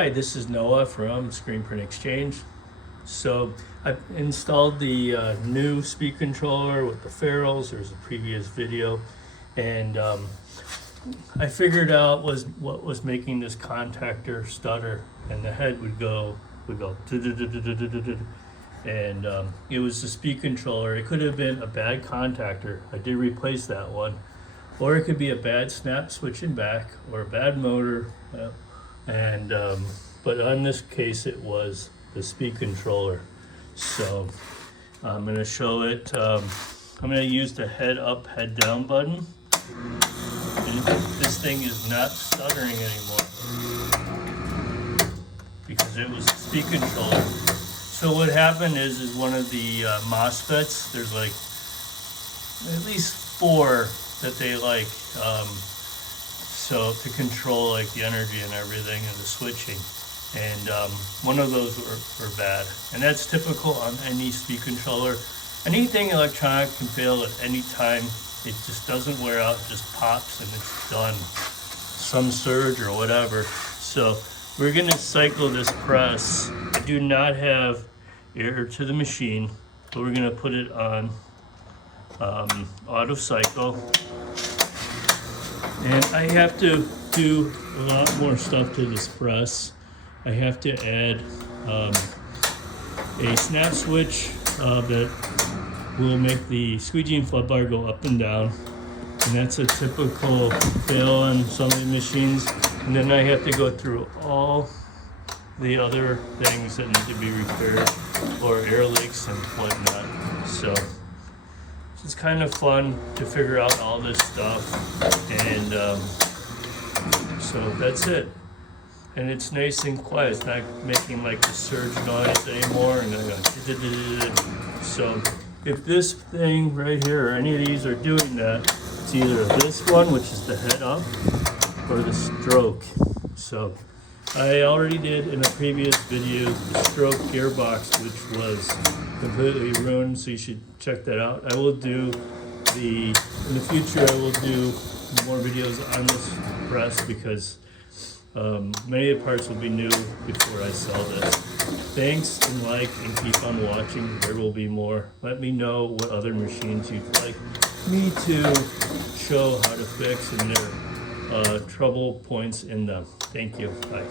Hi, this is Noah from screenprintexchange. So I've installed the new speed controller with the ferules. There's a previous video, and I figured out what was making this contactor stutter, and the head would go and it was the speed controller. It could have been a bad contactor. I did replace that one, or it could be a bad snap switching back or a bad motor. And but on this case it was the speed controller. So I'm going to show it. I'm going to use the head up head down button, and this thing is not stuttering anymore because it was the speed controller. So what happened is one of the MOSFETs, there's like at least 4 that they like, so to control like the energy and everything and the switching, and one of those were bad, and that's typical on any speed controller. Anything electronic can fail at any time. It just doesn't wear out, it just pops and it's done, some surge or whatever. So we're going to cycle this press. I do not have air to the machine, but we're going to put it on auto cycle. And I have to do a lot more stuff to this press. I have to add a snap switch that will make the squeegee and flood bar go up and down. And that's a typical fail on some of the machines. And then I have to go through all the other things that need to be repaired, or air leaks and whatnot. So it's kind of fun to figure out all this stuff, and so that's it. And it's nice and quiet. It's not making like the surge noise anymore. And so if this thing right here or any of these are doing that, it's either this one, which is the head up, or the stroke. So I already did in a previous video the stroke gearbox, which was completely ruined, so you should check that out. I will do in the future I will do more videos on this press, because many of the parts will be new before I sell this. Thanks, and like, and keep on watching. There will be more. Let me know what other machines you'd like me to show how to fix and their trouble points in them. Thank you. Bye.